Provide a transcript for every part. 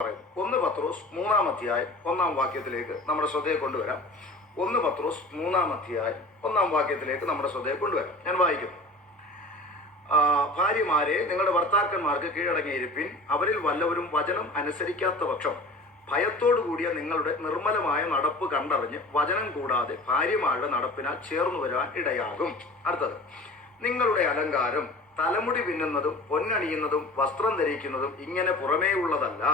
ഒന്ന് പത്രോസ് 3-ാം അധ്യായം 1-ാം വാക്യത്തിലേക്ക് നമ്മുടെ ശ്രദ്ധയെ കൊണ്ടുവരാം. 1 പത്രോസ് 3-ാം അധ്യായം 1-ാം വാക്യത്തിലേക്ക് നമ്മുടെ ശ്രദ്ധയെ കൊണ്ടുവരാം. ഞാൻ വായിക്കുന്നു. ഭാര്യമാരെ, നിങ്ങളുടെ ഭർത്താക്കന്മാർക്ക് കീഴടങ്ങിയിരിപ്പിൻ. അവരിൽ വല്ലവരും വചനം അനുസരിക്കാത്ത പക്ഷം ഭയത്തോടു കൂടിയ നിങ്ങളുടെ നിർമ്മലമായ നടപ്പ് കണ്ടറിഞ്ഞ് വചനം കൂടാതെ ഭാര്യമാരുടെ നടപ്പിനാൽ ചേർന്നു വരാൻ ഇടയാകും. അടുത്തത്, നിങ്ങളുടെ അലങ്കാരം തലമുടി പിന്നുന്നതും പൊന്നണിയുന്നതും വസ്ത്രം ധരിക്കുന്നതും ഇങ്ങനെ പുറമേ ഉള്ളതല്ല,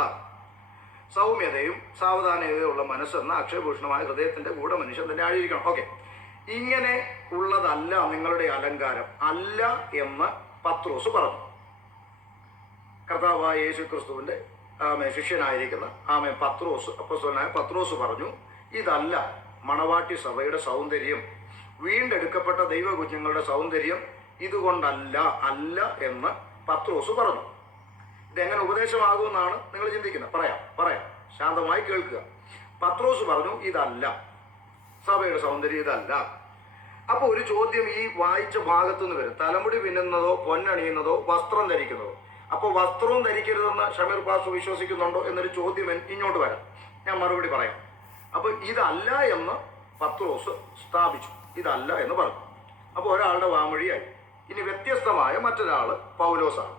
സൗമ്യതയും സാവധാനതയുള്ള മനസ്സെന്ന അക്ഷയഭൂഷണമായ ഹൃദയത്തിന്റെ ഗൂഢമനുഷ്യൻ തന്നെ ആയിരിക്കണം. ഓക്കെ, ഇങ്ങനെ ഉള്ളതല്ല നിങ്ങളുടെ അലങ്കാരം, അല്ല എന്ന് പത്രോസ് പറഞ്ഞു. കർത്താവായ യേശു ക്രിസ്തുവിന്റെ ശിഷ്യനായിരിക്കുന്ന പത്രോസ്, അപ്പോസ്തലനായ പത്രോസ് പറഞ്ഞു, ഇതല്ല മണവാട്ടി സഭയുടെ സൗന്ദര്യം, വീണ്ടെടുക്കപ്പെട്ട ദൈവ കുഞ്ഞുങ്ങളുടെ സൗന്ദര്യം ഇതുകൊണ്ടല്ല, അല്ല എന്ന് പത്രോസ് പറഞ്ഞു. ഇതെങ്ങനെ ഉപദേശമാകുമെന്നാണ് നിങ്ങൾ ചിന്തിക്കുന്നത്? പറയാം ശാന്തമായി കേൾക്കുക. പത്രോസ് പറഞ്ഞു, ഇതല്ല സഭയുടെ സൗന്ദര്യം, ഇതല്ല. അപ്പോൾ ഒരു ചോദ്യം ഈ വായിച്ച ഭാഗത്തുനിന്ന് വരും. തലമുടി പിന്നുന്നതോ പൊന്നണിയുന്നതോ വസ്ത്രം ധരിക്കുന്നതോ. അപ്പോൾ വസ്ത്രവും ധരിക്കരുതെന്ന് ഷമീർ പാസ്റ്റർ വിശ്വസിക്കുന്നുണ്ടോ എന്നൊരു ചോദ്യം ഇങ്ങോട്ട് വരാം. ഞാൻ മറുപടി പറയാം. അപ്പോൾ ഇതല്ല എന്ന് പത്രോസ് സ്ഥാപിച്ചു, ഇതല്ല എന്ന് പറഞ്ഞു. അപ്പോൾ ഒരാളുടെ വാമൊഴിയായി. ഇനി വ്യത്യസ്തമായ മറ്റൊരാൾ പൗലോസാണ്.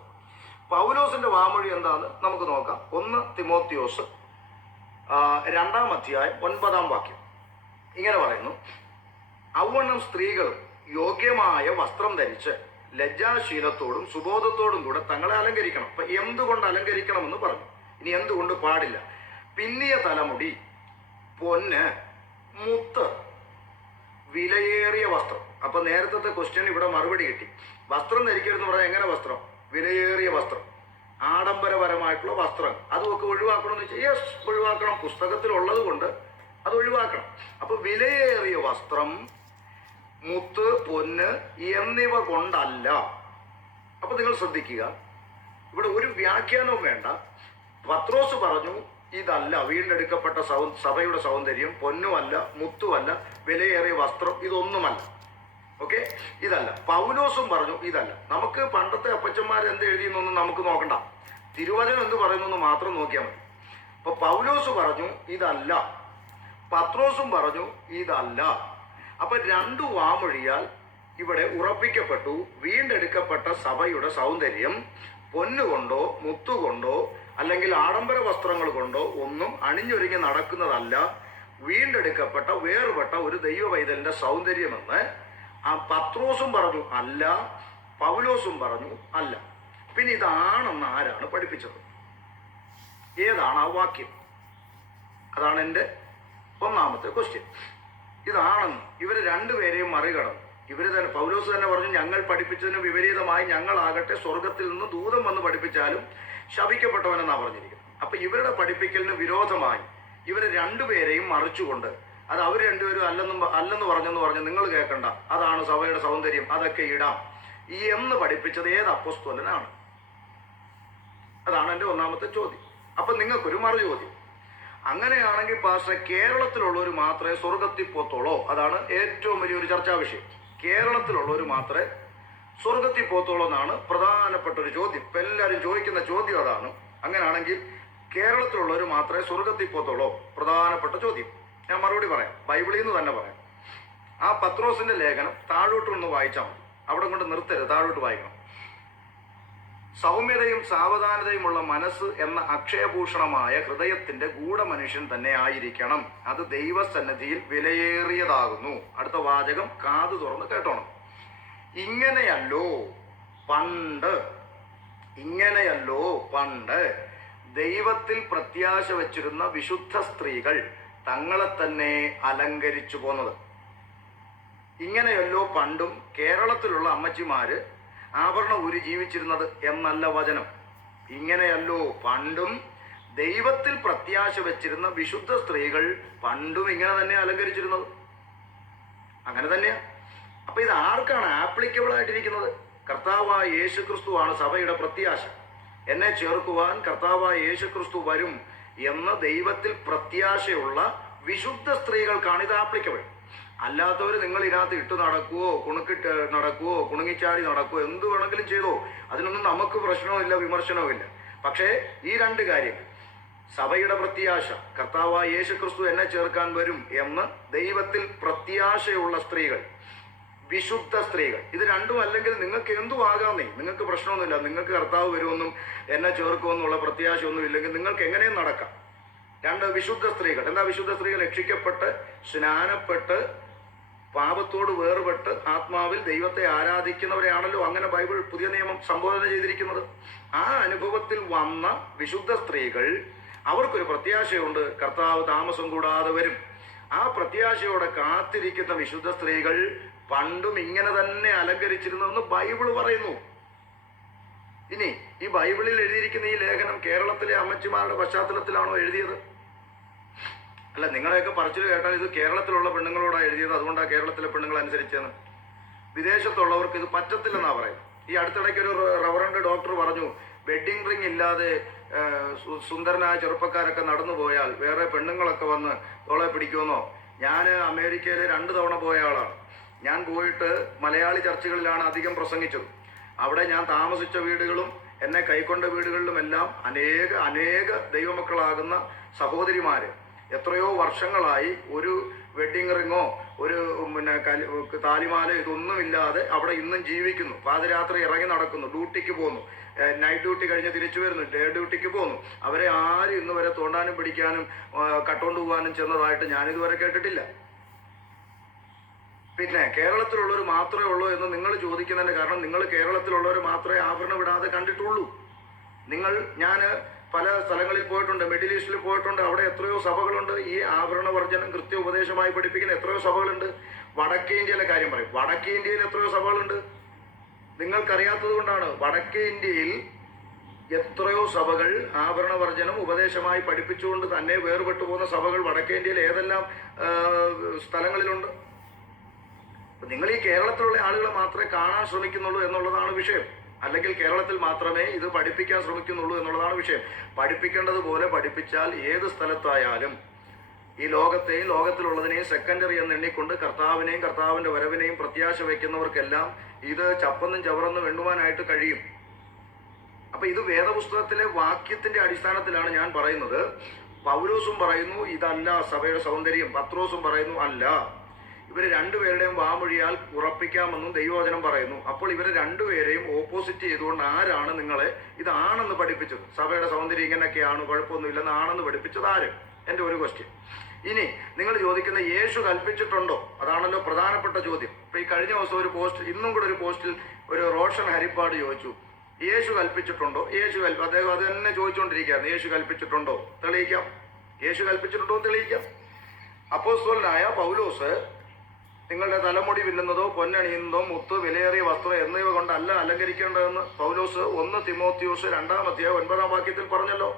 പൗലോസിന്റെ വാമൊഴി എന്താന്ന് നമുക്ക് നോക്കാം. 1 തിമോത്തിയോസ് 2-ാം അധ്യായം 9-ാം വാക്യം ഇങ്ങനെ പറയുന്നു, ഔവണ്ണം സ്ത്രീകളും യോഗ്യമായ വസ്ത്രം ധരിച്ച് ലജ്ജാശീലത്തോടും സുബോധത്തോടും കൂടെ തങ്ങളെ അലങ്കരിക്കണം. അപ്പൊ എന്തുകൊണ്ട് അലങ്കരിക്കണമെന്ന് പറഞ്ഞു. ഇനി എന്തുകൊണ്ട് പാടില്ല? പിന്നിയ തലമുടി, പൊന്ന്, മുത്ത്, വിലയേറിയ വസ്ത്രം. അപ്പൊ നേരത്തെ ക്വസ്റ്റ്യൻ ഇവിടെ മറുപടി കിട്ടി. വസ്ത്രം ധരിക്കരുതെന്ന് പറഞ്ഞാൽ എങ്ങനെ വസ്ത്രം? വിലയേറിയ വസ്ത്രം, ആഡംബരപരമായിട്ടുള്ള വസ്ത്രം, അതൊക്കെ ഒഴിവാക്കണമെന്ന് വെച്ചാൽ യെസ്, ഒഴിവാക്കണം. പുസ്തകത്തിലുള്ളത് കൊണ്ട് അത് ഒഴിവാക്കണം. അപ്പൊ വിലയേറിയ വസ്ത്രം, മുത്ത്, പൊന്ന് എന്നിവ കൊണ്ടല്ല. അപ്പൊ നിങ്ങൾ ശ്രദ്ധിക്കുക, ഇവിടെ ഒരു വ്യാഖ്യാനവും വേണ്ട. പത്രോസ് പറഞ്ഞു, ഇതല്ല വീണ്ടെടുക്കപ്പെട്ട സഭയുടെ സൗന്ദര്യം, പൊന്നുമല്ല, മുത്തുമല്ല, വിലയേറിയ വസ്ത്രം, ഇതൊന്നുമല്ല. ഓക്കെ, ഇതല്ല. പൗലോസും പറഞ്ഞു ഇതല്ല. നമുക്ക് പണ്ടത്തെ അപ്പച്ചന്മാർ എന്ത് എഴുതിയെന്നൊന്നും നമുക്ക് നോക്കണ്ട, തിരുവചനം എന്ത് പറയുന്നു മാത്രം നോക്കിയാൽ മതി. അപ്പൊ പൗലോസ് പറഞ്ഞു ഇതല്ല, പത്രോസും പറഞ്ഞു ഇതല്ല. അപ്പൊ രണ്ടു വാമൊഴിയാൽ ഇവിടെ ഉറപ്പിക്കപ്പെട്ടു, വീണ്ടെടുക്കപ്പെട്ട സഭയുടെ സൗന്ദര്യം പൊന്നുകൊണ്ടോ മുത്തുകൊണ്ടോ അല്ലെങ്കിൽ ആഡംബര വസ്ത്രങ്ങൾ കൊണ്ടോ ഒന്നും അണിഞ്ഞൊരുങ്ങി നടക്കുന്നതല്ല, വീണ്ടെടുക്കപ്പെട്ട വേർപെട്ട ഒരു ദൈവ പൈതലിന്റെ സൗന്ദര്യമെന്ന് ആ പത്രോസും പറഞ്ഞു അല്ല, പൗലോസും പറഞ്ഞു അല്ല. പിന്നെ ഇതാണെന്ന് ആരാണ് പഠിപ്പിച്ചത്? ഏതാണ് ആ വാക്യം? അതാണ് എൻ്റെ ഒന്നാമത്തെ ക്വസ്റ്റ്യൻ. ഇതാണെന്ന് ഇവർ രണ്ടുപേരെയും മറികടന്നു. ഇവർ തന്നെ, പൗലോസ് തന്നെ പറഞ്ഞു, ഞങ്ങൾ പഠിപ്പിച്ചതിന് വിപരീതമായി ഞങ്ങളാകട്ടെ സ്വർഗത്തിൽ നിന്ന് ദൂതം വന്ന് പഠിപ്പിച്ചാലും ശപിക്കപ്പെട്ടവനെന്നാണ് പറഞ്ഞിരിക്കുന്നത്. അപ്പൊ ഇവരുടെ പഠിപ്പിക്കലിന് വിരോധമായി ഇവരെ രണ്ടുപേരെയും മറിച്ചുകൊണ്ട്, അത് അവർ രണ്ടുപേരും അല്ലെന്ന് പറഞ്ഞെന്ന് നിങ്ങൾ കേൾക്കണ്ട, അതാണ് സഭയുടെ സൗന്ദര്യം, അതൊക്കെ ഇടാം എന്ന് പഠിപ്പിച്ചത് ഏത് അപ്പോസ്തലനാണ്? അതാണ് എൻ്റെ ഒന്നാമത്തെ ചോദ്യം. അപ്പൊ നിങ്ങൾക്കൊരു മറു ചോദ്യം. അങ്ങനെയാണെങ്കിൽ പാസ്റ്റർ, കേരളത്തിലുള്ളവർ മാത്രമേ സ്വർഗത്തിൽ പോത്തോളോ? അതാണ് ഏറ്റവും വലിയൊരു ചർച്ചാ വിഷയം. കേരളത്തിലുള്ളവർ മാത്രമേ സ്വർഗത്തിൽ പോത്തോളോ എന്നാണ് പ്രധാനപ്പെട്ട ഒരു ചോദ്യം. ഇപ്പം എല്ലാവരും ചോദിക്കുന്ന ചോദ്യം അതാണ്. അങ്ങനെയാണെങ്കിൽ കേരളത്തിലുള്ളവർ മാത്രമേ സ്വർഗത്തിൽ പോത്തോളോ? പ്രധാനപ്പെട്ട ചോദ്യം. ഞാൻ മറുപടി പറയാം, ബൈബിളിൽ നിന്ന് തന്നെ പറയാം. ആ പത്രോസിന്റെ ലേഖനം താഴോട്ടൊന്ന് വായിച്ചാൽ മതി, അവിടെ കൊണ്ട് നിർത്തരുത്, താഴോട്ട് വായിക്കണം. സൗമ്യതയും സാവധാനതയുമുള്ള മനസ്സ് എന്ന അക്ഷയഭൂഷണമായ ഹൃദയത്തിന്റെ ഗൂഢമനുഷ്യൻ തന്നെ ആയിരിക്കണം, അത് ദൈവസന്നിധിയിൽ വിലയേറിയതാകുന്നു. അടുത്ത വാചകം കാതു തുറന്ന് കേട്ടോണം. ഇങ്ങനെയല്ലോ പണ്ട് ദൈവത്തിൽ പ്രത്യാശ വച്ചിരുന്ന വിശുദ്ധ സ്ത്രീകൾ തങ്ങളെ തന്നെ അലങ്കരിച്ചു പോന്നത്. ഇങ്ങനെയല്ലോ പണ്ടും കേരളത്തിലുള്ള അമ്മച്ചിമാര് ആഭരണം ഊരി ജീവിച്ചിരുന്നത് എന്നല്ല വചനം. ഇങ്ങനെയല്ലോ പണ്ടും ദൈവത്തിൽ പ്രത്യാശ വെച്ചിരുന്ന വിശുദ്ധ സ്ത്രീകൾ പണ്ടും ഇങ്ങനെ തന്നെ അലങ്കരിച്ചിരുന്നത്. അങ്ങനെ തന്നെയാ. അപ്പൊ ഇത് ആർക്കാണ് ആപ്ലിക്കബിൾ ആയിട്ടിരിക്കുന്നത്? കർത്താവായ യേശു ക്രിസ്തുവാണ് സഭയുടെ പ്രത്യാശ. എന്നെ ചേർക്കുവാൻ കർത്താവായ യേശു ക്രിസ്തു വരും എന്ന ദൈവത്തിൽ പ്രത്യാശയുള്ള വിശുദ്ധ സ്ത്രീകൾക്കാണ് ഇത് ആപ്ലിക്കബിൾ. അല്ലാത്തവർ നിങ്ങൾ ഇതിനകത്ത് ഇട്ട് നടക്കുവോ, കുണുക്കിട്ട് നടക്കുവോ, കുണുങ്ങിച്ചാടി നടക്കുവോ, എന്ത് വേണമെങ്കിലും ചെയ്തോ, അതിനൊന്നും നമുക്ക് പ്രശ്നവും ഇല്ല, വിമർശനവും ഇല്ല. പക്ഷേ ഈ രണ്ട് കാര്യങ്ങൾ, സഭയുടെ പ്രത്യാശ, കർത്താവായ യേശു ക്രിസ്തു എന്നെ ചേർക്കാൻ വരും എന്ന് ദൈവത്തിൽ പ്രത്യാശയുള്ള സ്ത്രീകൾ, വിശുദ്ധ സ്ത്രീകൾ. ഇത് രണ്ടും അല്ലെങ്കിൽ നിങ്ങൾക്ക് എന്തും ആകാമെന്നേ, നിങ്ങൾക്ക് പ്രശ്നമൊന്നുമില്ല. നിങ്ങൾക്ക് കർത്താവ് വരുമെന്നും എന്നെ ചേർക്കുമെന്നുള്ള പ്രത്യാശയൊന്നും ഇല്ലെങ്കിൽ നിങ്ങൾക്ക് എങ്ങനെയും നടക്കാം. രണ്ട് വിശുദ്ധ സ്ത്രീകൾ. എന്താ വിശുദ്ധ സ്ത്രീകൾ? രക്ഷിക്കപ്പെട്ട് സ്നാനപ്പെട്ട് പാപത്തോട് വേർപെട്ട് ആത്മാവിൽ ദൈവത്തെ ആരാധിക്കുന്നവരെയാണല്ലോ അങ്ങനെ ബൈബിൾ പുതിയ നിയമം സംബോധന ചെയ്തിരിക്കുന്നത്. ആ അനുഭവത്തിൽ വന്ന വിശുദ്ധ സ്ത്രീകൾ, അവർക്കൊരു പ്രത്യാശയുണ്ട്, കർത്താവ് താമസം കൂടാതെ വരും. ആ പ്രത്യാശയോടെ കാത്തിരിക്കുന്ന വിശുദ്ധ സ്ത്രീകൾ പണ്ടും ഇങ്ങനെ തന്നെ അലങ്കരിച്ചിരുന്നെന്ന് ബൈബിൾ പറയുന്നു. ഇനി ഈ ബൈബിളിൽ എഴുതിയിരിക്കുന്ന ഈ ലേഖനം കേരളത്തിലെ അമ്മച്ചിമാരുടെ പശ്ചാത്തലത്തിലാണോ എഴുതിയത്? അല്ല, നിങ്ങളെയൊക്കെ പറച്ചിൽ കേട്ടാൽ ഇത് കേരളത്തിലുള്ള പെണ്ണുങ്ങളോടാണ് എഴുതിയത്, അതുകൊണ്ടാണ് കേരളത്തിലെ പെണ്ണുങ്ങൾ അനുസരിച്ചെന്ന്. വിദേശത്തുള്ളവർക്ക് ഇത് പറ്റത്തില്ലെന്നാണ് പറയുന്നത്. ഈ അടുത്തിടയ്ക്ക് ഒരു റവറൻഡ് ഡോക്ടർ പറഞ്ഞു, വെഡ്ഡിങ് റിംഗ് ഇല്ലാതെ സുന്ദരനായ ചെറുപ്പക്കാരൊക്കെ നടന്നു പോയാൽ വേറെ പെണ്ണുങ്ങളൊക്കെ വന്ന് തോളെ പിടിക്കുമെന്നോ. ഞാൻ അമേരിക്കയിൽ 2 തവണ പോയ ആളാണ്. ഞാൻ പോയിട്ട് മലയാളി ചർച്ചുകളിലാണ് അധികം പ്രസംഗിച്ചത്. അവിടെ ഞാൻ താമസിച്ച വീടുകളും എന്നെ കൈക്കൊണ്ട വീടുകളിലുമെല്ലാം അനേക ദൈവമക്കളാകുന്ന സഹോദരിമാര് എത്രയോ വർഷങ്ങളായി ഒരു വെഡ്ഡിങ് റിങ്ങോ ഒരു താലിമാല ഇതൊന്നുമില്ലാതെ അവിടെ ഇന്നും ജീവിക്കുന്നു. പാതിരാത്രി ഇറങ്ങി നടക്കുന്നു, ഡ്യൂട്ടിക്ക് പോകുന്നു, നൈറ്റ് ഡ്യൂട്ടി കഴിഞ്ഞ് തിരിച്ചു വരുന്നു, ഡേ ഡ്യൂട്ടിക്ക് പോകുന്നു. അവരെ ആരും ഇന്ന് വരെ തോണ്ടാനും പിടിക്കാനും കട്ടുകൊണ്ട് പോകാനും ചെന്നതായിട്ട് ഞാനിതുവരെ കേട്ടിട്ടില്ല. പിന്നെ കേരളത്തിലുള്ളവർ മാത്രമേ ഉള്ളൂ എന്ന് നിങ്ങൾ ചോദിക്കുന്നതിൻ്റെ കാരണം, നിങ്ങൾ കേരളത്തിലുള്ളവർ മാത്രമേ ആഭരണം ഇടാതെ കണ്ടിട്ടുള്ളൂ. ഞാൻ പല സ്ഥലങ്ങളിൽ പോയിട്ടുണ്ട്, മിഡിൽ ഈസ്റ്റിൽ പോയിട്ടുണ്ട്. അവിടെ എത്രയോ സഭകളുണ്ട് ഈ ആഭരണ വർജനം കൃത്യ ഉപദേശമായി പഠിപ്പിക്കുന്ന എത്രയോ സഭകളുണ്ട്. വടക്കേ ഇന്ത്യയിലെ കാര്യം പറയും. വടക്കേ ഇന്ത്യയിൽ എത്രയോ സഭകളുണ്ട്. നിങ്ങൾക്കറിയാത്തത് കൊണ്ടാണ്. വടക്കേ ഇന്ത്യയിൽ എത്രയോ സഭകൾ ആഭരണ വർജനം ഉപദേശമായി പഠിപ്പിച്ചുകൊണ്ട് തന്നെ വേർപെട്ടു പോകുന്ന സഭകൾ വടക്കേ ഇന്ത്യയിൽ ഏതെല്ലാം സ്ഥലങ്ങളിലുണ്ട്. നിങ്ങൾ ഈ കേരളത്തിലുള്ള ആളുകളെ മാത്രമേ കാണാൻ ശ്രമിക്കുന്നുള്ളൂ എന്നുള്ളതാണ് വിഷയം. അല്ലെങ്കിൽ കേരളത്തിൽ മാത്രമേ ഇത് പഠിപ്പിക്കാൻ ശ്രമിക്കുന്നുള്ളൂ എന്നുള്ളതാണ് വിഷയം. പഠിപ്പിക്കേണ്ടതുപോലെ പഠിപ്പിച്ചാൽ ഏത് സ്ഥലത്തായാലും ഈ ലോകത്തെയും ലോകത്തിലുള്ളതിനെയും സെക്കൻഡറി എന്ന് എണ്ണിക്കൊണ്ട് കർത്താവിനെയും കർത്താവിൻ്റെ വരവിനെയും പ്രത്യാശ വയ്ക്കുന്നവർക്കെല്ലാം ഇത് ചപ്പന്നും ചവറന്നും എണ്ണുവാനായിട്ട് കഴിയും. അപ്പം ഇത് വേദപുസ്തകത്തിലെ വാക്യത്തിൻ്റെ അടിസ്ഥാനത്തിലാണ് ഞാൻ പറയുന്നത്. പൗലോസും പറയുന്നു ഇതല്ല സഭയുടെ സൗന്ദര്യം, പത്രോസും പറയുന്നു അല്ല. ഇവർ രണ്ടുപേരുടെയും വാമൊഴിയാൽ ഉറപ്പിക്കാമെന്നും ദൈവവചനം പറയുന്നു. അപ്പോൾ ഇവരെ രണ്ടുപേരെയും ഓപ്പോസിറ്റ് ചെയ്തുകൊണ്ട് ആരാണ് നിങ്ങളെ ഇതാണെന്ന് പഠിപ്പിച്ചത്? സഭയുടെ സൗന്ദര്യം ഇങ്ങനെയൊക്കെയാണ്, കുഴപ്പമൊന്നുമില്ലെന്ന് ആണെന്ന് പഠിപ്പിച്ചത് ആര്? എൻ്റെ ഒരു ക്വസ്റ്റ്യൻ. ഇനി നിങ്ങൾ ചോദിക്കുന്ന യേശു കൽപ്പിച്ചിട്ടുണ്ടോ? അതാണല്ലോ പ്രധാനപ്പെട്ട ചോദ്യം. ഇപ്പം ഈ കഴിഞ്ഞ ദിവസം ഒരു പോസ്റ്റ്, ഇന്നും കൂടെ ഒരു പോസ്റ്റിൽ ഒരു റോഷൻ ഹരിപ്പാട് ചോദിച്ചു, യേശു കൽപ്പിച്ചിട്ടുണ്ടോ? അദ്ദേഹം അത് തന്നെ ചോദിച്ചുകൊണ്ടിരിക്കുകയായിരുന്നു. യേശു കൽപ്പിച്ചിട്ടുണ്ടോ? തെളിയിക്കാം. യേശു കൽപ്പിച്ചിട്ടുണ്ടോ? തെളിയിക്കാം. അപ്പോസ്തലനായ പൗലോസ് നിങ്ങളുടെ തലമുടി വില്ലുന്നതോ പൊന്നണിയുന്നതോ മുത്ത് വിലയേറിയ വസ്ത്രം എന്നിവ കൊണ്ടല്ല അലങ്കരിക്കേണ്ടതെന്ന് പൗലോസ് 1 തിമോത്തിയോസ് 2-ാം അധ്യായം 9-ാം വാക്യത്തിൽ പറഞ്ഞല്ലോ.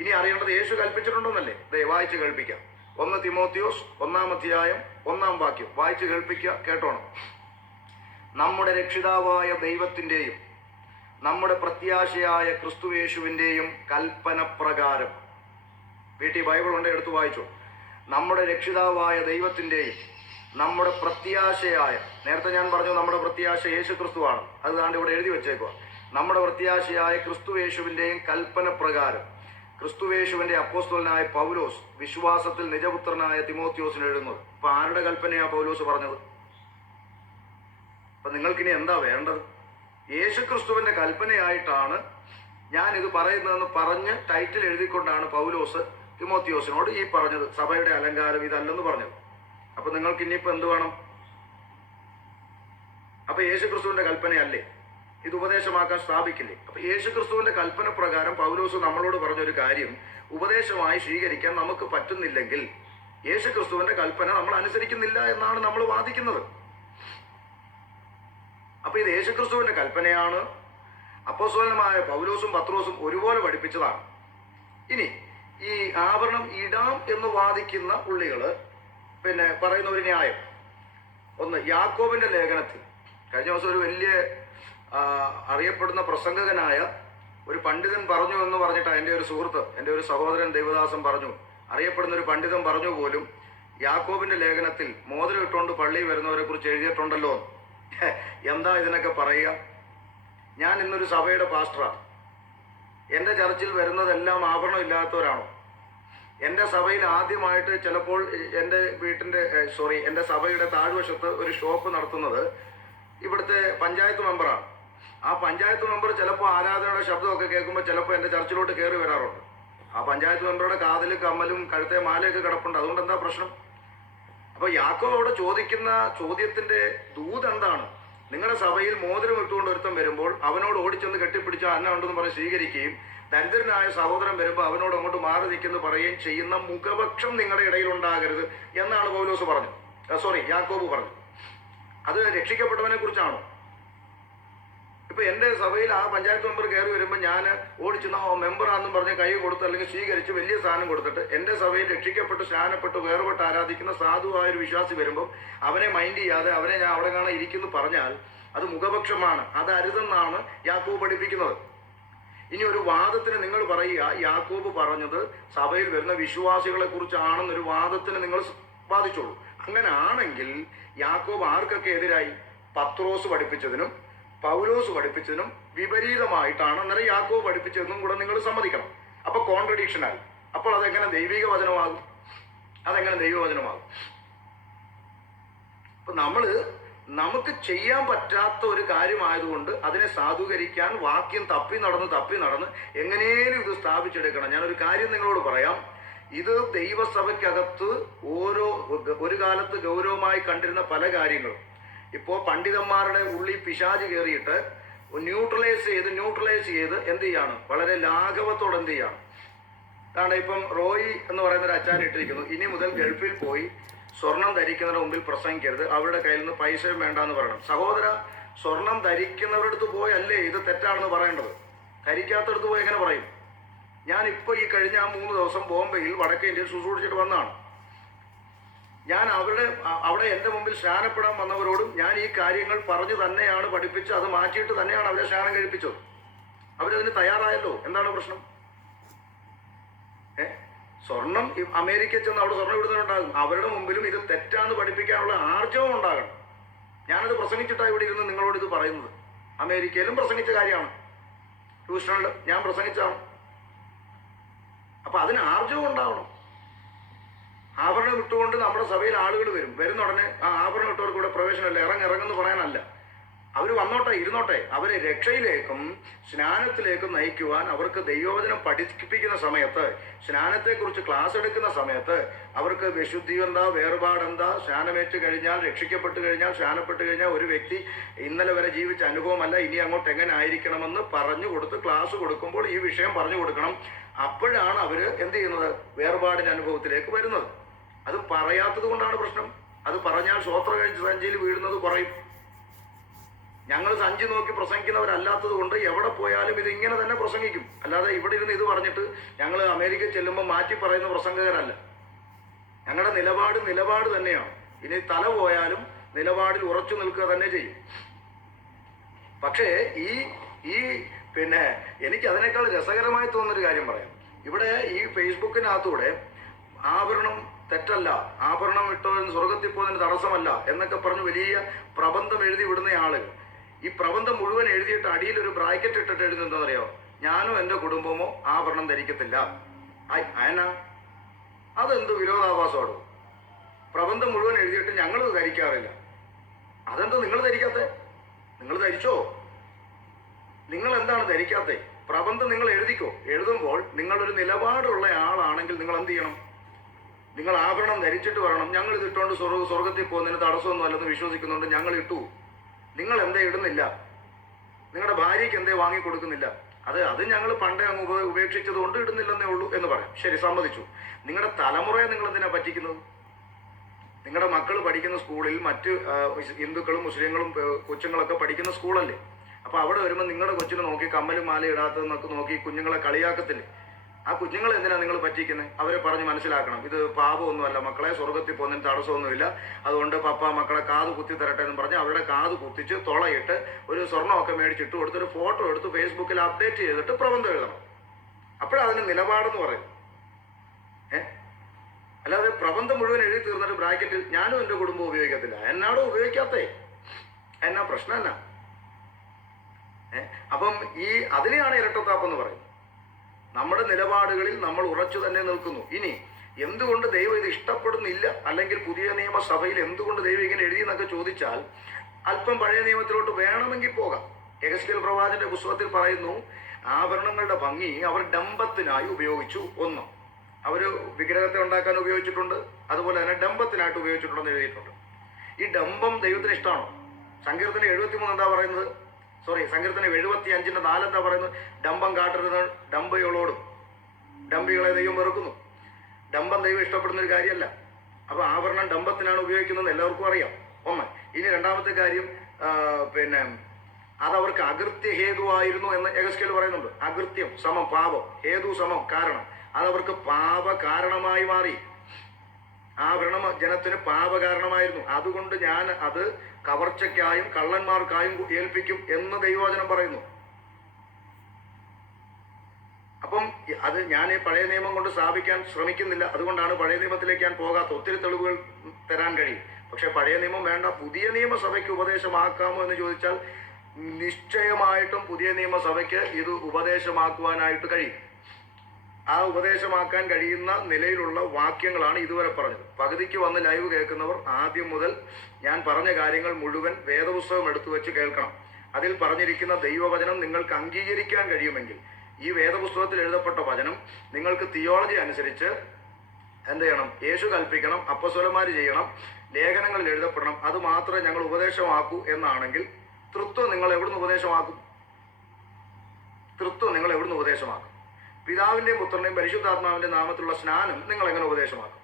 ഇനി അറിയേണ്ടത് യേശു കൽപ്പിച്ചിട്ടുണ്ടോന്നല്ലേ? വായിച്ച് കേൾപ്പിക്കാം. 1 തിമോത്തിയോസ് 1-ാം അധ്യായം 1-ാം വാക്യം വായിച്ച് കേൾപ്പിക്കുക, കേട്ടോണം. നമ്മുടെ രക്ഷിതാവായ ദൈവത്തിൻ്റെയും നമ്മുടെ പ്രത്യാശയായ ക്രിസ്തുയേശുവിൻ്റെയും കൽപ്പന പ്രകാരം. വീട്ടിൽ ബൈബിൾ ഉണ്ട്, എടുത്തു വായിച്ചു. നമ്മുടെ രക്ഷിതാവായ ദൈവത്തിൻ്റെയും നമ്മുടെ പ്രത്യാശയായ, നേരത്തെ ഞാൻ പറഞ്ഞു നമ്മുടെ പ്രത്യാശ യേശു ക്രിസ്തുവാണ്, അത് താണ്ട് ഇവിടെ എഴുതി വെച്ചേക്കുക. നമ്മുടെ പ്രത്യാശയായ ക്രിസ്തുയേശുവിൻ്റെയും കൽപ്പന പ്രകാരം ക്രിസ്തുയേശുവിൻ്റെ അപ്പോസ്തലനായ പൗലോസ് വിശ്വാസത്തിൽ നിജപുത്രനായ തിമോത്തിയോസിന് എഴുതുന്നത്. ഇപ്പം ആരുടെ കൽപ്പനയാണ് പൗലോസ് പറഞ്ഞത്? അപ്പം നിങ്ങൾക്കിനി എന്താ വേണ്ടത്? യേശു ക്രിസ്തുവിൻ്റെ കൽപ്പനയായിട്ടാണ് ഞാനിത് പറയുന്നതെന്ന് പറഞ്ഞ് ടൈറ്റിൽ എഴുതിക്കൊണ്ടാണ് പൗലോസ് തിമോത്തിയോസിനോട് ഈ പറഞ്ഞത്, സഭയുടെ അലങ്കാരം ഇതല്ലെന്ന് പറഞ്ഞത്. അപ്പൊ നിങ്ങൾക്ക് ഇനിയിപ്പോൾ എന്ത് വേണം? അപ്പൊ യേശു ക്രിസ്തുവിന്റെ കൽപ്പനയല്ലേ ഇത്? ഉപദേശമാക്കാൻ സ്ഥാപിക്കില്ലേ? അപ്പൊ യേശു ക്രിസ്തുവിന്റെ കൽപ്പന പ്രകാരം പൗലോസ് നമ്മളോട് പറഞ്ഞൊരു കാര്യം ഉപദേശമായി സ്വീകരിക്കാൻ നമുക്ക് പറ്റുന്നില്ലെങ്കിൽ യേശു ക്രിസ്തുവിന്റെ കൽപ്പന നമ്മൾ അനുസരിക്കുന്നില്ല എന്നാണ് നമ്മൾ വാദിക്കുന്നത്. അപ്പൊ ഇത് യേശു ക്രിസ്തുവിന്റെ കൽപ്പനയാണ്. അപ്പോസ്തലനായ പൗലോസും പത്രോസും ഒരുപോലെ പഠിപ്പിച്ചതാണ്. ഇനി ഈ ആഭരണം ഇടാം എന്ന് വാദിക്കുന്ന പുള്ളികള് പിന്നെ പറയുന്ന ഒരു ന്യായം. ഒന്ന്, യാക്കോബിന്റെ ലേഖനത്തിൽ കഴിഞ്ഞ ദിവസം ഒരു വലിയ അറിയപ്പെടുന്ന പ്രസംഗകനായ ഒരു പണ്ഡിതൻ പറഞ്ഞു എന്ന് പറഞ്ഞിട്ടാണ് എൻ്റെ ഒരു സുഹൃത്ത്, എൻ്റെ ഒരു സഹോദരൻ ദേവദാസൻ പറഞ്ഞു, അറിയപ്പെടുന്ന ഒരു പണ്ഡിതൻ പറഞ്ഞു പോലും, യാക്കോബിന്റെ ലേഖനത്തിൽ മോതിരം ഇട്ടുകൊണ്ട് പള്ളിയിൽ വരുന്നവരെ കുറിച്ച് എഴുതിയിട്ടുണ്ടല്ലോ. എന്താ ഇതിനൊക്കെ പറയുക? ഞാൻ ഇന്നൊരു സഭയുടെ പാസ്റ്ററാണ്. എൻ്റെ ചർച്ചിൽ വരുന്നതെല്ലാം ആഭരണം ഇല്ലാത്തവരാണോ? എൻ്റെ സഭയിൽ ആദ്യമായിട്ട് ചിലപ്പോൾ എൻ്റെ എൻ്റെ സഭയുടെ താഴ്വശത്ത് ഒരു ഷോപ്പ് നടത്തുന്നത് ഇവിടുത്തെ പഞ്ചായത്ത് മെമ്പറാണ്. ആ പഞ്ചായത്ത് മെമ്പർ ചിലപ്പോൾ ആരാധനയുടെ ശബ്ദമൊക്കെ കേൾക്കുമ്പോൾ ചിലപ്പോൾ എൻ്റെ ചർച്ചിലോട്ട് കയറി വരാറുണ്ട്. ആ പഞ്ചായത്ത് മെമ്പറുടെ കാതിൽ കമ്മലും കഴുത്തെ മാലയൊക്കെ കിടപ്പുണ്ട്. അതുകൊണ്ട് എന്താ പ്രശ്നം? അപ്പോൾ യാക്കോബ് അവിടെ ചോദിക്കുന്ന ചോദ്യത്തിൻ്റെ ദൂത് എന്താണ്? നിങ്ങളുടെ സഭയിൽ മോതിരം ഇട്ടുകൊണ്ട് ഒരുത്തം വരുമ്പോൾ അവനോട് ഓടിച്ചെന്ന് കെട്ടിപ്പിടിച്ചാൽ അന്ന ഉണ്ടെന്ന് പറഞ്ഞ് സ്വീകരിക്കുകയും, ദരിദ്രനായ സഹോദരൻ വരുമ്പോൾ അവനോട് അങ്ങോട്ട് മാറി നിൽക്കുന്നു പറയുകയും ചെയ്യുന്ന മുഖപക്ഷം നിങ്ങളുടെ ഇടയിൽ ഉണ്ടാകരുത് എന്നാണ് യാക്കോബ് പറഞ്ഞു. അത് രക്ഷിക്കപ്പെട്ടവനെ കുറിച്ചാണോ? ഇപ്പൊ എൻ്റെ സഭയിൽ ആ പഞ്ചായത്ത് മെമ്പർ കയറി വരുമ്പോൾ ഞാൻ ഓടിച്ചെന്ന് മെമ്പറാണെന്നും പറഞ്ഞ് കൈ കൊടുത്ത് അല്ലെങ്കിൽ സ്വീകരിച്ച് വലിയ സാധനം കൊടുത്തിട്ട് എൻ്റെ സഭയിൽ രക്ഷിക്കപ്പെട്ട് സ്നാനപ്പെട്ട് വേർപെട്ട് ആരാധിക്കുന്ന സാധുവായൊരു വിശ്വാസി വരുമ്പോൾ അവനെ മൈൻഡ് ചെയ്യാതെ അവനെ ഞാൻ അവിടെ കാണാൻ ഇരിക്കുന്നു പറഞ്ഞാൽ അത് മുഖപക്ഷമാണ്. അത് അരുതെന്നാണ് യാക്കോബ് പഠിപ്പിക്കുന്നത്. ഇനി ഒരു വാദത്തിന് നിങ്ങൾ പറയുക, യാക്കോബ് പറഞ്ഞത് സഭയിൽ വരുന്ന വിശ്വാസികളെ കുറിച്ചാണെന്നൊരു വാദത്തിന് നിങ്ങൾ വാദിച്ചോളൂ. അങ്ങനെ ആണെങ്കിൽ യാക്കോബ് ആർക്കൊക്കെ എതിരായി? പത്രോസ് പഠിപ്പിച്ചതിനും പൗലോസ് പഠിപ്പിച്ചതിനും വിപരീതമായിട്ടാണ് അന്നേരം യാക്കോബ് പഠിപ്പിച്ചതെന്നും കൂടെ നിങ്ങൾ സമ്മതിക്കണം. അപ്പൊ കോൺട്രഡിക്ഷനായി. അപ്പോൾ അതെങ്ങനെ ദൈവിക വചനമാകും? അപ്പൊ നമുക്ക് ചെയ്യാൻ പറ്റാത്ത ഒരു കാര്യമായതുകൊണ്ട് അതിനെ സാധൂകരിക്കാൻ വാക്യം തപ്പി നടന്ന് എങ്ങനെയും ഇത് സ്ഥാപിച്ചെടുക്കണം. ഞാനൊരു കാര്യം നിങ്ങളോട് പറയാം. ഇത് ദൈവസഭയ്ക്കകത്ത് ഒരു കാലത്ത് ഗൗരവമായി കണ്ടിരുന്ന പല കാര്യങ്ങളും ഇപ്പോൾ പണ്ഡിതന്മാരുടെ ഉള്ളിൽ പിശാച് കയറിയിട്ട് ന്യൂട്രലൈസ് ചെയ്ത് എന്ത് ചെയ്യാണ്? വളരെ ലാഘവത്തോടെ എന്ത് ചെയ്യാണ്? കാരണം ഇപ്പം റോയി എന്ന് പറയുന്ന ഒരു അച്ചാൻ ഇട്ടിരിക്കുന്നു, ഇനി മുതൽ ഗൾഫിൽ പോയി സ്വർണം ധരിക്കുന്നവരുടെ മുമ്പിൽ പ്രസംഗിക്കരുത്, അവരുടെ കയ്യിൽ നിന്ന് പൈസയും വേണ്ടാന്ന് പറയണം. സഹോദര, സ്വർണം ധരിക്കുന്നവരുടെ അടുത്ത് പോയി അല്ലേ ഇത് തെറ്റാണെന്ന് പറയേണ്ടത്? ധരിക്കാത്തടുത്ത് പോയി എങ്ങനെ പറയും? ഞാനിപ്പോൾ ഈ കഴിഞ്ഞ 3 ദിവസം ബോംബെയിൽ വടക്കേ ഇന്ത്യയിൽ ശുശ്രൂഷിച്ചിട്ട് വന്നതാണ്. ഞാൻ അവിടെ എൻ്റെ മുമ്പിൽ സ്നാനപ്പെടാൻ വന്നവരോടും ഞാൻ ഈ കാര്യങ്ങൾ പറഞ്ഞു തന്നെയാണ് പഠിപ്പിച്ച് അത് മാറ്റിയിട്ട് തന്നെയാണ് അവരെ സ്നാനം കഴിപ്പിച്ചത്. അവരതിന് തയ്യാറായല്ലോ. എന്താണ് പ്രശ്നം? സ്വർണം അമേരിക്കയിൽ ചെന്ന് അവിടെ സ്വർണ്ണം ഇടുന്നുണ്ടാകും. അവരുടെ മുമ്പിലും ഇത് തെറ്റാന്ന് പഠിപ്പിക്കാനുള്ള ആർജവം ഉണ്ടാകണം. ഞാനത് പ്രസംഗിച്ചിട്ടാണ് ഇവിടെ ഇരുന്ന് നിങ്ങളോട് ഇത് പറയുന്നത്. അമേരിക്കയിലും പ്രസംഗിച്ച കാര്യമാണ്, ഹ്യൂസ്റ്റണിൽ ഞാൻ പ്രസംഗിച്ചതാണ്. അപ്പൊ അതിന് ആർജവം ഉണ്ടാവണം. ആഭരണം ഇട്ടുകൊണ്ട് നമ്മുടെ സഭയിൽ ആളുകൾ വരുന്ന ഉടനെ ആ ആഭരണം ഇട്ടവർക്ക് ഇവിടെ പ്രവേശനമല്ല, ഇറങ്ങെന്ന് പറയാനല്ല. അവർ വന്നോട്ടെ, ഇരുന്നോട്ടെ. അവരെ രക്ഷയിലേക്കും സ്നാനത്തിലേക്കും നയിക്കുവാൻ അവർക്ക് ദൈവവചനം പഠിപ്പിക്കുന്ന സമയത്ത്, സ്നാനത്തെക്കുറിച്ച് ക്ലാസ് എടുക്കുന്ന സമയത്ത് അവർക്ക് വിശുദ്ധി എന്താ, വേർപാടെന്താ, സ്നാനമേറ്റ് കഴിഞ്ഞാൽ, രക്ഷിക്കപ്പെട്ട് കഴിഞ്ഞാൽ, സ്നാനപ്പെട്ട് കഴിഞ്ഞാൽ ഒരു വ്യക്തി ഇന്നലെ വരെ ജീവിച്ച അനുഭവമല്ല, ഇനി അങ്ങോട്ട് എങ്ങനെ ആയിരിക്കണമെന്ന് പറഞ്ഞു കൊടുത്ത് ക്ലാസ് കൊടുക്കുമ്പോൾ ഈ വിഷയം പറഞ്ഞു കൊടുക്കണം. അപ്പോഴാണ് അവർ എന്ത് ചെയ്യുന്നത്? വേർപാടിൻ്റെ അനുഭവത്തിലേക്ക് വരുന്നത്. അത് പറയാത്തത് കൊണ്ടാണ് പ്രശ്നം. അത് പറഞ്ഞാൽ സ്വോത്ര കഴിച്ച് സഞ്ചിയിൽ വീഴുന്നത് കുറയും. ഞങ്ങൾ സഞ്ചി നോക്കി പ്രസംഗിക്കുന്നവരല്ലാത്തത് കൊണ്ട് എവിടെ പോയാലും ഇത് ഇങ്ങനെ തന്നെ പ്രസംഗിക്കും. അല്ലാതെ ഇവിടെ ഇരുന്ന് ഇത് പറഞ്ഞിട്ട് ഞങ്ങൾ അമേരിക്കയിൽ ചെല്ലുമ്പോൾ മാറ്റി പറയുന്ന പ്രസംഗകരല്ല. ഞങ്ങളുടെ നിലപാട് തന്നെയാണ്. ഇനി തല പോയാലും നിലപാടിൽ ഉറച്ചു നിൽക്കുക തന്നെ ചെയ്യും. പക്ഷേ എനിക്ക് അതിനേക്കാൾ രസകരമായി തോന്നുന്നൊരു കാര്യം പറയാം. ഇവിടെ ഈ ഫേസ്ബുക്കിനകത്തൂടെ ആഭരണം തെറ്റല്ല, ആഭരണം ഇട്ടവൻ സ്വർഗത്തിൽ പോകുന്നതിന് തടസ്സമല്ല എന്നൊക്കെ പറഞ്ഞ് വലിയ പ്രബന്ധം എഴുതി വിടുന്ന ആളുകൾ ഈ പ്രബന്ധം മുഴുവൻ എഴുതിയിട്ട് അടിയിൽ ഒരു ബ്രാക്കറ്റ് ഇട്ടിട്ട് എഴുതുന്നതെന്നറിയോ? ഞാനോ എൻ്റെ കുടുംബമോ ആഭരണം ധരിക്കത്തില്ല. അതെന്ത് വിരോധാഭാസമാണ്? പ്രബന്ധം മുഴുവൻ എഴുതിയിട്ട് ഞങ്ങളത് ധരിക്കാറില്ല. അതെന്ത് നിങ്ങൾ ധരിക്കാത്തേ? നിങ്ങൾ ധരിച്ചോ? നിങ്ങൾ എന്താണ് ധരിക്കാത്തേ? പ്രബന്ധം നിങ്ങൾ എഴുതിക്കോ. എഴുതുമ്പോൾ നിങ്ങളൊരു നിലപാടുള്ള ആളാണെങ്കിൽ നിങ്ങൾ എന്ത് ചെയ്യണം? നിങ്ങൾ ആഭരണം ധരിച്ചിട്ട് പറയണം, ഞങ്ങൾ ഇത് ഇട്ടുകൊണ്ട് സ്വർഗത്തിൽ പോകുന്നതിന് തടസ്സമൊന്നും അല്ലെന്ന് വിശ്വസിക്കുന്നുണ്ട്, ഞങ്ങൾ ഇട്ടു. നിങ്ങൾ എന്തേ ഇടുന്നില്ല? നിങ്ങളുടെ ഭാര്യയ്ക്ക് എന്തേ വാങ്ങിക്കൊടുക്കുന്നില്ല? അത് ഞങ്ങൾ പണ്ടേ അങ്ങ് ഉപേക്ഷിച്ചത് കൊണ്ട് ഇടുന്നില്ലെന്നേ ഉള്ളൂ എന്ന് പറയാം. ശരി, സമ്മതിച്ചു. നിങ്ങളുടെ തലമുറയെ നിങ്ങൾ എന്തിനാ പറ്റിക്കുന്നത്? നിങ്ങളുടെ മക്കൾ പഠിക്കുന്ന സ്കൂളിൽ മറ്റ് ഹിന്ദുക്കളും മുസ്ലിങ്ങളും കൊച്ചുങ്ങളൊക്കെ പഠിക്കുന്ന സ്കൂളല്ലേ? അപ്പോൾ അവിടെ വരുമ്പോൾ നിങ്ങളുടെ കൊച്ചിനെ നോക്കി കമ്മലും മാല ഇടാത്തതെന്നൊക്കെ നോക്കി കുഞ്ഞുങ്ങളെ കളിയാക്കത്തില്ലേ? ആ കുഞ്ഞുങ്ങളെ എന്തിനാണ് നിങ്ങൾ പറ്റിക്കുന്നത്? അവരെ പറഞ്ഞ് മനസ്സിലാക്കണം, ഇത് പാപമൊന്നുമല്ല മക്കളെ, സ്വർഗത്തിൽ പോകുന്നതിന് തടസ്സമൊന്നുമില്ല, അതുകൊണ്ട് പപ്പ മക്കളെ കാത് കുത്തി തരട്ടെ എന്ന് പറഞ്ഞ് അവരുടെ കാത് കുത്തിച്ച് തുളയിട്ട് ഒരു സ്വർണ്ണമൊക്കെ മേടിച്ചിട്ട് കൊടുത്തൊരു ഫോട്ടോ എടുത്ത് ഫേസ്ബുക്കിൽ അപ്ഡേറ്റ് ചെയ്തിട്ട് പ്രബന്ധം എഴുതണം. അപ്പോഴതിന് നിലപാടെന്ന് പറയും. അല്ലാതെ പ്രബന്ധം മുഴുവൻ എഴുതി തീർന്നിട്ട് ബ്രാക്കറ്റിൽ ഞാനും എൻ്റെ കുടുംബം ഉപയോഗിക്കത്തില്ല. എന്നാടോ ഉപയോഗിക്കാത്തേ? എന്നാ പ്രശ്നം എന്നാ? അപ്പം അതിനെയാണ് ഇരട്ടത്താപ്പെന്ന് പറയും. നമ്മുടെ നിലപാടുകളിൽ നമ്മൾ ഉറച്ചു തന്നെ നിൽക്കുന്നു. ഇനി എന്തുകൊണ്ട് ദൈവം ഇത് ഇഷ്ടപ്പെടുന്നില്ല, അല്ലെങ്കിൽ പുതിയ നിയമസഭയിൽ എന്തുകൊണ്ട് ദൈവം ഇങ്ങനെ എഴുതി എന്നൊക്കെ ചോദിച്ചാൽ അല്പം പഴയ നിയമത്തിലോട്ട് വേണമെങ്കിൽ പോകാം. യെഹെസ്കേൽ പ്രവാചകന്റെ പുസ്തകത്തിൽ പറയുന്നു, ആഭരണങ്ങളുടെ ഭംഗി അവർ ഡംബത്തിനായി ഉപയോഗിച്ചു. ഒന്ന്, അവർ വിഗ്രഹത്തെ ഉണ്ടാക്കാൻ ഉപയോഗിച്ചിട്ടുണ്ട്, അതുപോലെ തന്നെ ഡംബത്തിനായിട്ട് ഉപയോഗിച്ചിട്ടുണ്ടെന്ന് എഴുതിയിട്ടുണ്ട്. ഈ ഡംബം ദൈവത്തിന് ഇഷ്ടമാണോ? സങ്കീർത്തനം 73 എന്താ പറയുന്നത്? സങ്കീർത്തനം 75:4 എന്താ പറയുന്നത്? ഡംബം കാട്ടരുത് ഡംബികളോടും, ഡംബികളെ ദൈവം വെറുക്കുന്നു. ഡംബം ദൈവം ഇഷ്ടപ്പെടുന്ന ഒരു കാര്യമല്ല. അപ്പൊ ആഭരണം ഡംബത്തിനാണ് ഉപയോഗിക്കുന്നത് എല്ലാവർക്കും അറിയാം. ഒന്ന്. ഇനി രണ്ടാമത്തെ കാര്യം, അതവർക്ക് അകൃത്യ ഹേതുവായിരുന്നു എന്ന് യെഹെസ്കേൽ പറയുന്നുണ്ട്. അകൃത്യം സമം പാപം, ഹേതു സമം കാരണം. അതവർക്ക് പാപ കാരണമായി മാറി. ആഭരണം ജനത്തിന് പാപ കാരണമായിരുന്നു. അതുകൊണ്ട് ഞാൻ അത് കവർച്ചയ്ക്കായും കള്ളന്മാർക്കായും ഏൽപ്പിക്കും എന്ന് ദൈവവചനം പറയുന്നു. അപ്പം അത് ഞാൻ പഴയ നിയമം കൊണ്ട് സ്ഥാപിക്കാൻ ശ്രമിക്കുന്നില്ല. അതുകൊണ്ടാണ് പഴയ നിയമത്തിലേക്ക് ഞാൻ പോകാത്ത. ഒത്തിരി തെളിവുകൾ തരാൻ കഴിയും. പക്ഷെ പഴയ നിയമം വേണ്ട, പുതിയ നിയമസഭയ്ക്ക് ഉപദേശമാക്കാമോ എന്ന് ചോദിച്ചാൽ നിശ്ചയമായിട്ടും പുതിയ നിയമസഭയ്ക്ക് ഇത് ഉപദേശമാക്കുവാനായിട്ട് കഴിയും. ആ ഉപദേശമാക്കാൻ കഴിയുന്ന നിലയിലുള്ള വാക്യങ്ങളാണ് ഇതുവരെ പറഞ്ഞത്. പകുതിക്ക് വന്ന് ലൈവ് കേൾക്കുന്നവർ ആദ്യം മുതൽ ഞാൻ പറഞ്ഞ കാര്യങ്ങൾ മുഴുവൻ വേദപുസ്തകം എടുത്തു വെച്ച് കേൾക്കണം. അതിൽ പറഞ്ഞിരിക്കുന്ന ദൈവവചനം നിങ്ങൾക്ക് അംഗീകരിക്കാൻ കഴിയുമെങ്കിൽ, ഈ വേദപുസ്തകത്തിൽ എഴുതപ്പെട്ട വചനം നിങ്ങൾക്ക് തിയോളജി അനുസരിച്ച് എന്ത് ചെയ്യണം? യേശു കൽപ്പിക്കണം, അപ്പസ്വലന്മാർ ചെയ്യണം, ലേഖനങ്ങളിൽ എഴുതപ്പെടണം, അത് മാത്രമേ ഞങ്ങൾ ഉപദേശമാക്കൂ എന്നാണെങ്കിൽ തൃത്വം നിങ്ങൾ എവിടുന്ന് ഉപദേശമാക്കും? തൃത്വം നിങ്ങൾ എവിടുന്ന് ഉപദേശമാക്കും? പിതാവിൻ്റെയും പുത്രൻ്റെയും പരിശുദ്ധാത്മാവിൻ്റെ നാമത്തിലുള്ള സ്നാനം നിങ്ങൾ എങ്ങനെ ഉപദേശമാക്കും?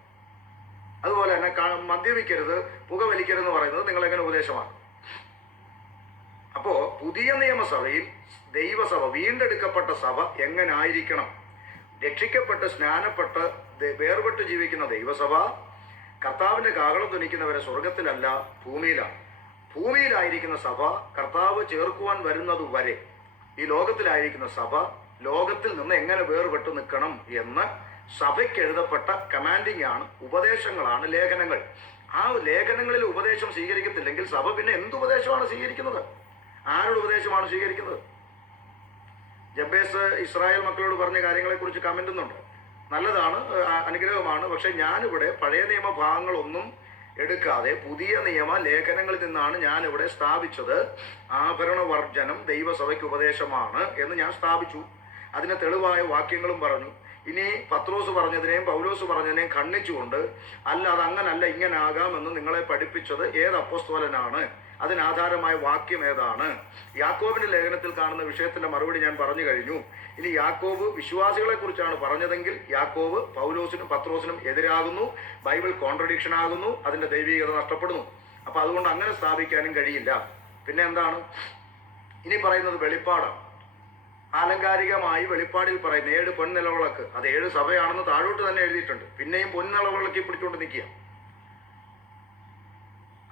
അതുപോലെ തന്നെ മദ്യപിക്കരുത്, പുകവലിക്കരുതെന്ന് പറയുന്നത് നിങ്ങൾ എങ്ങനെ ഉപദേശമാക്കും? അപ്പോൾ പുതിയ നിയമസഭയിൽ ദൈവസഭ, വീണ്ടെടുക്കപ്പെട്ട സഭ എങ്ങനെ ആയിരിക്കണം? രക്ഷിക്കപ്പെട്ട് സ്നാനപ്പെട്ട് വേർപെട്ട് ജീവിക്കുന്ന ദൈവസഭ കർത്താവിൻ്റെ കാഹളം ധ്വനിക്കുന്നവരെ സ്വർഗത്തിലല്ല ഭൂമിയിലാണ്. ഭൂമിയിലായിരിക്കുന്ന സഭ കർത്താവ് ചേർക്കുവാൻ വരുന്നത് വരെ ഈ ലോകത്തിലായിരിക്കുന്ന സഭ ലോകത്തിൽ നിന്ന് എങ്ങനെ വേർപെട്ട് നിൽക്കണം എന്ന് സഭയ്ക്ക് എഴുതപ്പെട്ട കമാൻഡിങ് ആണ്, ഉപദേശങ്ങളാണ് ലേഖനങ്ങൾ. ആ ലേഖനങ്ങളിൽ ഉപദേശം സ്വീകരിക്കത്തില്ലെങ്കിൽ സഭ പിന്നെ എന്തുപദേശമാണ് സ്വീകരിക്കുന്നത്? ആരുടെ ഉപദേശമാണ് സ്വീകരിക്കുന്നത്? ജബ്ബേസ് ഇസ്രായേൽ മക്കളോട് പറഞ്ഞ കാര്യങ്ങളെക്കുറിച്ച് കമൻറ്റുന്നുണ്ട്. നല്ലതാണ്, അനുഗ്രഹമാണ്. പക്ഷെ ഞാനിവിടെ പഴയ നിയമ ഭാഗങ്ങളൊന്നും എടുക്കാതെ പുതിയ നിയമ ലേഖനങ്ങളിൽ നിന്നാണ് ഞാനിവിടെ സ്ഥാപിച്ചത്. ആഭരണവർജനം ദൈവസഭയ്ക്ക് ഉപദേശമാണ് എന്ന് ഞാൻ സ്ഥാപിച്ചു. അതിന് തെളിവായ വാക്യങ്ങളും പറഞ്ഞു. ഇനി പത്രോസ് പറഞ്ഞതിനെയും പൗലോസ് പറഞ്ഞതിനെയും ഖണ്ഡിച്ചുകൊണ്ട് അല്ല അത് അങ്ങനല്ല ഇങ്ങനാകാമെന്ന് നിങ്ങളെ പഠിപ്പിച്ചത് ഏത് അപ്പോസ്തലനാണ്? അതിനാധാരമായ വാക്യം ഏതാണ്? യാക്കോബിന്റെ ലേഖനത്തിൽ കാണുന്ന വിഷയത്തിന്റെ മറുപടി ഞാൻ പറഞ്ഞു കഴിഞ്ഞു. ഇനി യാക്കോബ് വിശ്വാസികളെ കുറിച്ചാണ് പറഞ്ഞതെങ്കിൽ യാക്കോബ് പൗലോസിനും പത്രോസിനും എതിരാകുന്നു, ബൈബിൾ കോൺട്രഡിക്ഷൻ ആകുന്നു, അതിന്റെ ദൈവികത നഷ്ടപ്പെടുന്നു. അപ്പൊ അതുകൊണ്ട് അങ്ങനെ സ്ഥാപിക്കാനും കഴിയില്ല. പിന്നെ എന്താണ് ഇനി പറയുന്നത്? വെളിപ്പാടാണ്. ആലങ്കാരികമായി വെളിപ്പാടിൽ പറയുന്ന 7 പൊൻനിലവിളക്ക്, അത് 7 സഭയാണെന്ന് താഴോട്ട് തന്നെ എഴുതിയിട്ടുണ്ട്. പിന്നെയും പൊൻനിലവിളക്കി പിടിച്ചുകൊണ്ട് നിൽക്കുക.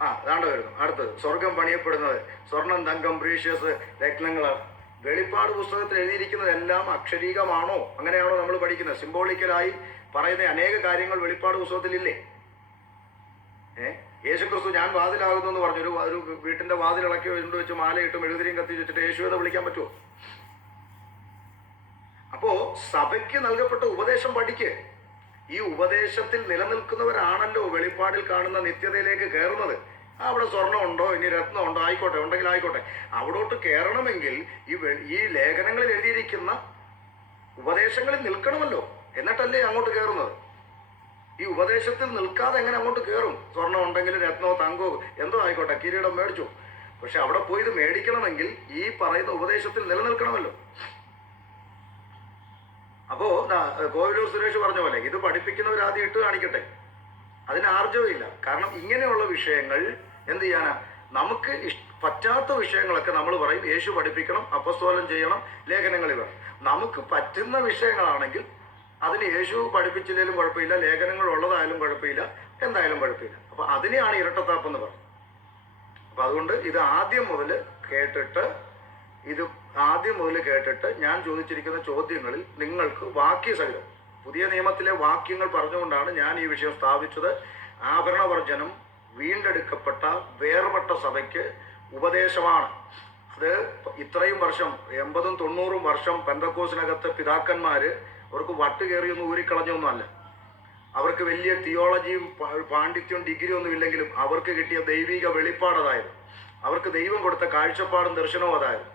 അതാണ്ട് വരുന്നു അടുത്തത്. സ്വർഗം പണിയപ്പെടുന്നത് സ്വർണം, തങ്കം, പ്രീഷ്യസ്, രത്നങ്ങൾ. വെളിപ്പാട് പുസ്തകത്തിൽ എഴുതിയിരിക്കുന്നതെല്ലാം അക്ഷരീകമാണോ? അങ്ങനെയാണോ നമ്മൾ പഠിക്കുന്നത്? സിംബോളിക്കലായി പറയുന്ന അനേക കാര്യങ്ങൾ വെളിപ്പാട് പുസ്തകത്തിലില്ലേ? യേശുക്രിസ്തു ഞാൻ വാതിലാകുന്നു എന്ന് പറഞ്ഞു. ഒരു വീട്ടിന്റെ വാതിലിളക്കി വെച്ച് മാലയിട്ടും എഴുതിരിയും കത്തി വെച്ചിട്ട് യേശുവെ വിളിക്കാൻ പറ്റുമോ? അപ്പോ സഭയ്ക്ക് നൽകപ്പെട്ട ഉപദേശം പഠിക്ക്. ഈ ഉപദേശത്തിൽ നിലനിൽക്കുന്നവരാണല്ലോ വെളിപ്പാടിൽ കാണുന്ന നിത്യതയിലേക്ക് കയറുന്നത്. അവിടെ സ്വർണ്ണമുണ്ടോ, ഇനി രത്നമുണ്ടോ, ആയിക്കോട്ടെ, ഉണ്ടെങ്കിൽ ആയിക്കോട്ടെ. അവിടോട്ട് കയറണമെങ്കിൽ ഈ ലേഖനങ്ങളിൽ എഴുതിയിരിക്കുന്ന ഉപദേശങ്ങളിൽ നിൽക്കണമല്ലോ, എന്നിട്ടല്ലേ അങ്ങോട്ട് കയറുന്നത്. ഈ ഉപദേശത്തിൽ നിൽക്കാതെ എങ്ങനെ അങ്ങോട്ട് കയറും? സ്വർണ്ണം ഉണ്ടെങ്കിൽ രത്നമോ തങ്കോ എന്തോ ആയിക്കോട്ടെ, കിരീടം മേടിച്ചു. പക്ഷെ അവിടെ പോയി ഇത് മേടിക്കണമെങ്കിൽ ഈ പറയുന്ന ഉപദേശത്തിൽ നിലനിൽക്കണമല്ലോ. അപ്പോ കോവിലൂർ സുരേഷ് പറഞ്ഞ പോലെ ഇത് പഠിപ്പിക്കുന്നവർ ആദ്യം ഇട്ട് കാണിക്കട്ടെ. അതിന് ആർജവമില്ല. കാരണം ഇങ്ങനെയുള്ള വിഷയങ്ങൾ എന്ത് ചെയ്യാനാ? നമുക്ക് പറ്റാത്ത വിഷയങ്ങളൊക്കെ നമ്മൾ പറയും യേശു പഠിപ്പിക്കണം, അപ്പസ്തോലൻ ചെയ്യണം, ലേഖനങ്ങളിൽ വേണം. നമുക്ക് പറ്റുന്ന വിഷയങ്ങളാണെങ്കിൽ അതിന് യേശു പഠിപ്പിച്ചില്ലെങ്കിലും കുഴപ്പമില്ല, ലേഖനങ്ങൾ ഉള്ളതായാലും കുഴപ്പമില്ല, എന്തായാലും കുഴപ്പമില്ല. അപ്പൊ അതിനെയാണ് ഇരട്ടത്താപ്പെന്ന് പറയുന്നത്. അപ്പൊ അതുകൊണ്ട് ഇത് ആദ്യം മുതൽ കേട്ടിട്ട് ഞാൻ ചോദിച്ചിരിക്കുന്ന ചോദ്യങ്ങളിൽ നിങ്ങൾക്ക് വാക്യസഹിതം പുതിയ നിയമത്തിലെ വാക്യങ്ങൾ പറഞ്ഞുകൊണ്ടാണ് ഞാൻ ഈ വിഷയം സ്ഥാപിച്ചത്. ആഭരണവർജനം വീണ്ടെടുക്കപ്പെട്ട വേർപെട്ട സഭയ്ക്ക് ഉപദേശമാണ്. ഇത് ഇത്രയും വർഷം 80 90 വർഷം പെന്തക്കോസിനകത്ത് പിതാക്കന്മാര് അവർക്ക് വട്ട് കയറിയൊന്നും ഊരിക്കളഞ്ഞൊന്നുമല്ല. അവർക്ക് വലിയ തിയോളജിയും പാണ്ഡിത്യവും ഡിഗ്രി ഒന്നും ഇല്ലെങ്കിലും അവർക്ക് കിട്ടിയ ദൈവിക വെളിപ്പാട് അതായിരുന്നു. അവർക്ക് ദൈവം കൊടുത്ത കാഴ്ചപ്പാടും ദർശനവും അതായിരുന്നു.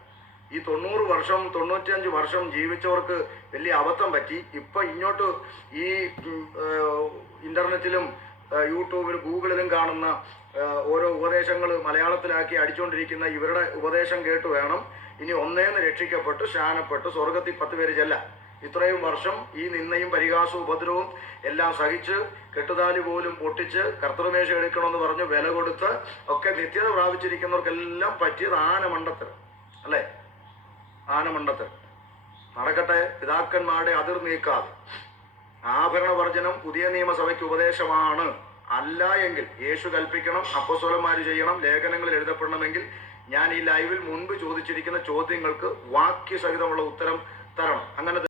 ഈ 90 വർഷം 95 വർഷം ജീവിച്ചവർക്ക് വലിയ അബദ്ധം പറ്റി. ഇപ്പം ഇങ്ങോട്ട് ഈ ഇൻ്റർനെറ്റിലും യൂട്യൂബിലും ഗൂഗിളിലും കാണുന്ന ഓരോ ഉപദേശങ്ങൾ മലയാളത്തിലാക്കി അടിച്ചുകൊണ്ടിരിക്കുന്ന ഇവരുടെ ഉപദേശം കേട്ട് വേണം ഇനി ഒന്നേന്ന് രക്ഷിക്കപ്പെട്ട് സ്നാനപ്പെട്ട് സ്വർഗത്തിൽ 10 പേര് ചെല്ലാം. ഇത്രയും വർഷം ഈ നിന്നയും പരിഹാസവും ഉപദ്രവവും എല്ലാം സഹിച്ച് കെട്ടുതാലി പോലും പൊട്ടിച്ച് കർത്തൃമേശ എടുക്കണമെന്ന് പറഞ്ഞ് വില കൊടുത്ത് ഒക്കെ നിത്യത പ്രാപിച്ചിരിക്കുന്നവർക്കെല്ലാം പറ്റിയത് ആനമണ്ടത്തരം അല്ലേ? ആനമണ്ടത്തരം നടക്കട്ടെ. പിതാക്കന്മാരുടെ അതിർ നീക്കാതെ ആഭരണവർജനം പുതിയ നിയമസഭയ്ക്ക് ഉപദേശമാണ്. അല്ല എങ്കിൽ യേശു കൽപ്പിക്കണം, അപ്പോസ്തലന്മാർ ചെയ്യണം, ലേഖനങ്ങളിൽ എഴുതപ്പെടണമെങ്കിൽ ഞാൻ ഈ ലൈവിൽ മുൻപ് ചോദിച്ചിരിക്കുന്ന ചോദ്യങ്ങൾക്ക് വാക്യസഹിതമുള്ള ഉത്തരം തരണം. അങ്ങനെ